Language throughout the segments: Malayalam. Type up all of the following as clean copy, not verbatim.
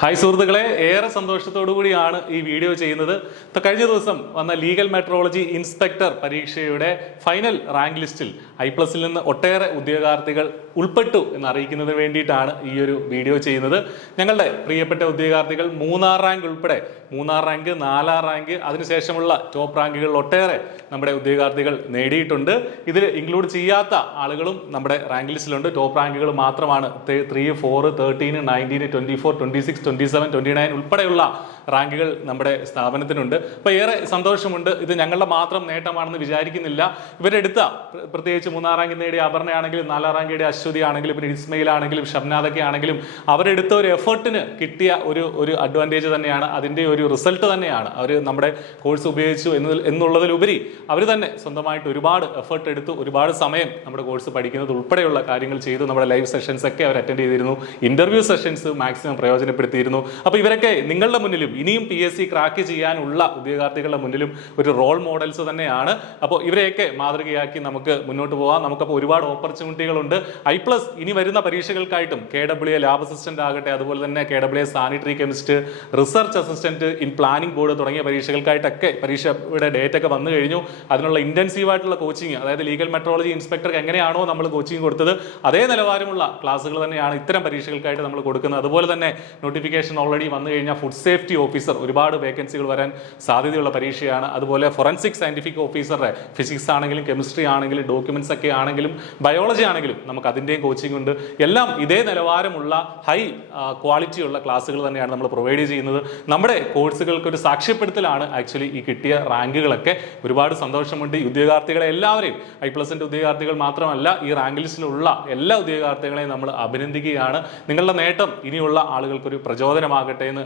ഹായ് സുഹൃത്തുക്കളെ, ഏറെ സന്തോഷത്തോടു കൂടിയാണ് ഈ വീഡിയോ ചെയ്യുന്നത്. കഴിഞ്ഞ ദിവസം വന്ന ലീഗൽ മെട്രോളജി ഇൻസ്പെക്ടർ പരീക്ഷയുടെ ഫൈനൽ റാങ്ക് ലിസ്റ്റിൽ ഐ+ൽ നിന്ന് ഒട്ടേറെ ഉദ്യോഗാർത്ഥികൾ ഉൾപ്പെട്ടു എന്ന് അറിയിക്കുന്നതിന് വേണ്ടിയിട്ടാണ് ഈ ഒരു വീഡിയോ ചെയ്യുന്നത്. ഞങ്ങളുടെ പ്രിയപ്പെട്ട ഉദ്യോഗാർത്ഥികൾ 3-ാം റാങ്ക് ഉൾപ്പെടെ 3-ാം റാങ്ക്, 4-ാം റാങ്ക്, അതിനുശേഷമുള്ള ടോപ്പ് റാങ്കുകളിൽ ഒട്ടേറെ നമ്മുടെ ഉദ്യോഗാർത്ഥികൾ നേടിയിട്ടുണ്ട്. ഇതിൽ ഇൻക്ലൂഡ് ചെയ്യാത്ത ആളുകളും നമ്മുടെ റാങ്ക് ലിസ്റ്റിലുണ്ട്. ടോപ്പ് റാങ്കുകൾ മാത്രമാണ് 3, 4, 13, 19, 24, 26, 27, 29 ഉൾപ്പെടെയുള്ള റാങ്കുകൾ നമ്മുടെ സ്ഥാപനത്തിനുണ്ട്. അപ്പോൾ ഏറെ സന്തോഷമുണ്ട്. ഇത് ഞങ്ങളുടെ മാത്രം നേട്ടമാണെന്ന് വിചാരിക്കുന്നില്ല. ഇവരെടുത്ത പ്രത്യേകിച്ച് 3-ാം റാങ്ക് നേടിയ അപർണയാണെങ്കിലും 4-ാം റാങ്ക് നേടിയ അശ്വതി ആണെങ്കിലും പിന്നെ ഇസ്മയിൽ ആണെങ്കിലും ഷംനാദൊക്കെ ആണെങ്കിലും അവരെടുത്ത ഒരു എഫേർട്ടിന് കിട്ടിയ ഒരു അഡ്വാൻറ്റേജ് തന്നെയാണ്. അതിൻ്റെ ഒരു റിസൾട്ട് തന്നെയാണ്. അവർ നമ്മുടെ കോഴ്സ് ഉപയോഗിച്ചു എന്നുള്ളതിലുപരി അവർ തന്നെ സ്വന്തമായിട്ട് ഒരുപാട് എഫേർട്ട് എടുത്തു, ഒരുപാട് സമയം നമ്മുടെ കോഴ്സ് പഠിക്കുന്നത് ഉൾപ്പെടെയുള്ള കാര്യങ്ങൾ ചെയ്തു. നമ്മുടെ ലൈവ് സെഷൻസ് ഒക്കെ അവർ അറ്റൻഡ് ചെയ്തിരുന്നു. ഇന്റർവ്യൂ സെഷൻസ് മാക്സിമം പ്രയോജനപ്പെടുത്തിയിരുന്നു. അപ്പോൾ ഇവരൊക്കെ നിങ്ങളുടെ മുന്നിലും ഇനിയും PSC ക്രാക്ക് ചെയ്യാനുള്ള ഉദ്യോഗാർത്ഥികളുടെ മുന്നിലും ഒരു റോൾ മോഡൽസ് തന്നെയാണ്. അപ്പോൾ ഇവരെയൊക്കെ മാതൃകയാക്കി നമുക്ക് മുന്നോട്ട് പോകാം. നമുക്കപ്പോൾ ഒരുപാട് ഓപ്പർച്യൂണിറ്റികളുണ്ട്. ഐ+ ഇനി വരുന്ന പരീക്ഷകൾക്കായിട്ടും KWA ലാബ് അസിസ്റ്റന്റ് ആകട്ടെ, അതുപോലെ തന്നെ KWA sanitary chemist, research assistant in planning board തുടങ്ങിയ പരീക്ഷകൾക്കായിട്ടൊക്കെ പരീക്ഷയുടെ ഡേറ്റ് ഒക്കെ വന്നു കഴിഞ്ഞു. അതിനുള്ള ഇന്റൻസീവ് ആയിട്ടുള്ള കോച്ചിങ്, അതായത് ലീഗൽ മെട്രോളജി ഇൻസ്പെക്ടർക്ക് എങ്ങനെയാണോ നമ്മൾ കോച്ചിങ് കൊടുത്തത് അതേ നിലവാരമുള്ള ക്ലാസ്സുകൾ തന്നെയാണ് ഇത്തരം പരീക്ഷകൾക്കായിട്ട് നമ്മൾ കൊടുക്കുന്നത്. അതുപോലെ തന്നെ നോട്ടിഫിക്കേഷൻ ഓൾറെഡി വന്നു കഴിഞ്ഞാൽ ഫുഡ് സേഫ്റ്റി ഓഫീസർ ഒരുപാട് വേക്കൻസികൾ വരാൻ സാധ്യതയുള്ള പരീക്ഷയാണ്. അതുപോലെ ഫോറൻസിക് സയന്റിഫിക് ഓഫീസറുടെ ഫിസിക്സ് ആണെങ്കിലും കെമിസ്ട്രി ആണെങ്കിലും ഡോക്യുമെന്റ്സ് ഒക്കെ ആണെങ്കിലും ബയോളജി ആണെങ്കിലും നമുക്ക് അതിൻ്റെയും കോച്ചിങ് ഉണ്ട്. എല്ലാം ഇതേ നിലവാരമുള്ള ഹൈ ക്വാളിറ്റി ഉള്ള ക്ലാസ്സുകൾ തന്നെയാണ് നമ്മൾ പ്രൊവൈഡ് ചെയ്യുന്നത്. നമ്മുടെ കോഴ്സുകൾക്ക് ഒരു സാക്ഷ്യപ്പെടുത്തലാണ് ആക്ച്വലി ഈ കിട്ടിയ റാങ്കുകളൊക്കെ. ഒരുപാട് സന്തോഷമുണ്ട്. ഈ ഉദ്യോഗാർത്ഥികളെ എല്ലാവരെയും ഐ+ന്റെ ഉദ്യോഗാർത്ഥികൾ മാത്രമല്ല, ഈ റാങ്ക് ലിസ്റ്റിലുള്ള എല്ലാ ഉദ്യോഗാർത്ഥികളെയും നമ്മൾ അഭിനന്ദിക്കുകയാണ്. നിങ്ങളുടെ നേട്ടം ഇനിയുള്ള ആളുകൾക്കൊരു പ്രചോദനമാകട്ടെ എന്ന്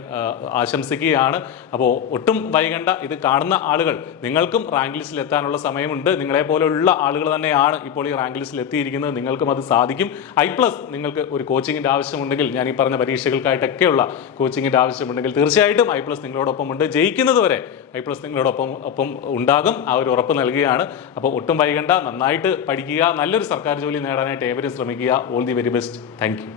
ആശംസിക്കുകയാണ്. അപ്പോൾ ഒട്ടും വൈകണ്ട. ഇത് കാണുന്ന ആളുകൾ നിങ്ങൾക്കും റാങ്ക് ലിസ്റ്റിൽ എത്താനുള്ള സമയമുണ്ട്. നിങ്ങളെ പോലെയുള്ള ആളുകൾ തന്നെയാണ് ഇപ്പോൾ ഈ റാങ്ക് ലിസ്റ്റിൽ എത്തിയിരിക്കുന്നത്. നിങ്ങൾക്കും അത് സാധിക്കും. ഐ+ നിങ്ങൾക്ക് ഒരു കോച്ചിങ്ങിൻ്റെ ആവശ്യമുണ്ടെങ്കിൽ, ഞാൻ ഈ പറഞ്ഞ പരീക്ഷകൾക്കായിട്ടൊക്കെയുള്ള കോച്ചിങ്ങിൻ്റെ ആവശ്യമുണ്ടെങ്കിൽ തീർച്ചയായിട്ടും ഐ+ നിങ്ങളോടൊപ്പം ഉണ്ട്. ജയിക്കുന്നത് വരെ ഐ+ നിങ്ങളോടൊപ്പം ഉണ്ടാകും. ആ ഒരു ഉറപ്പ് നൽകുകയാണ്. അപ്പോൾ ഒട്ടും വൈകണ്ട. നന്നായിട്ട് പഠിക്കുക. നല്ലൊരു സർക്കാർ ജോലി നേടാനായിട്ട് ഏവരും ശ്രമിക്കുക. All the very best. Thank you.